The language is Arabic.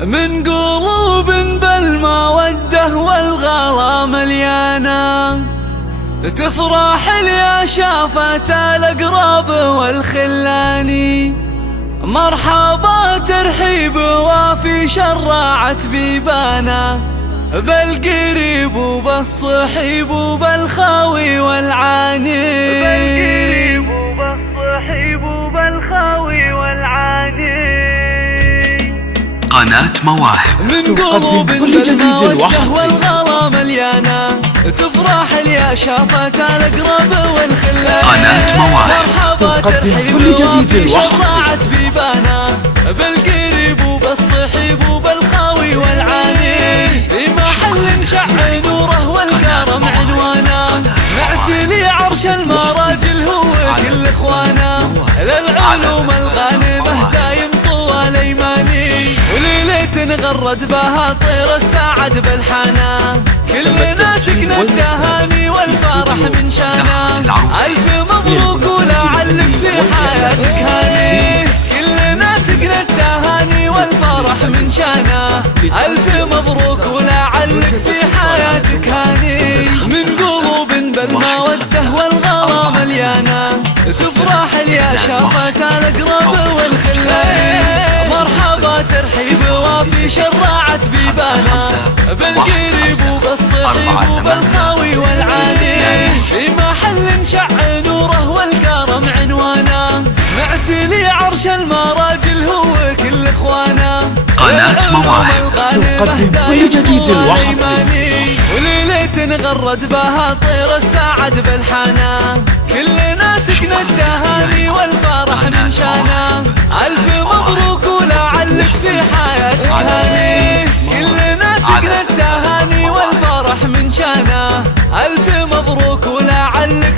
من قلوب بالمودة والغلا مليانة، تفرح اللي شافت الأقرب والخلاني. مرحبا ترحيب وفي شرعت بيبانا، بالقريب وبالصحيب وبالخاوي والعاني. بالقريب وبالصحيب وبالخاوي والعاني. قناة مواهب من قلوب كل جديد الوحصي والغلا مليانة، تفرح اللي شافت الأقرب والخلاني. قناة مواهب تقدم كل جديد الوحصي بيبانا، بالقريب وبالصحيب وبالخاوي والعاني. في محل شع نوره والكرم عنوانا، معتلي عرش المراجل هو كل اخوانا. للعلوم الغانمة دايم طوال ايماني، وليلة غرد بها طير السعد بالحانا. كلنا سكنا التهاني والفرح من شانا. ألف مبروك ولعلك في حياتك هاني. كلنا سكنا التهاني والفرح من شانا. ألف مبروك ولعلك في حياتك هاني. من قلوب بالمودة والغلا مليانة، تفرح اللي شافت الأقرب والخلاني. مرحبا ترحيب وفي شرعت بيبانا، بالقريب وبالصحيب وبالخاوي والعاني. في محل شع نوره والكرم عنوانا، معتلي عرش المراجل هو كل اخوانا. قناة مواهب تقدم كل جديد الوحصي. وليلة غرد بها طير السعد بالحانا. كلنا سكنا التهاني والفرح من شانا. ألف مبروك ولعلك في حياتك هاني. كلنا سكنا التهاني والفرح من شانا. ألف مبروك ولعلك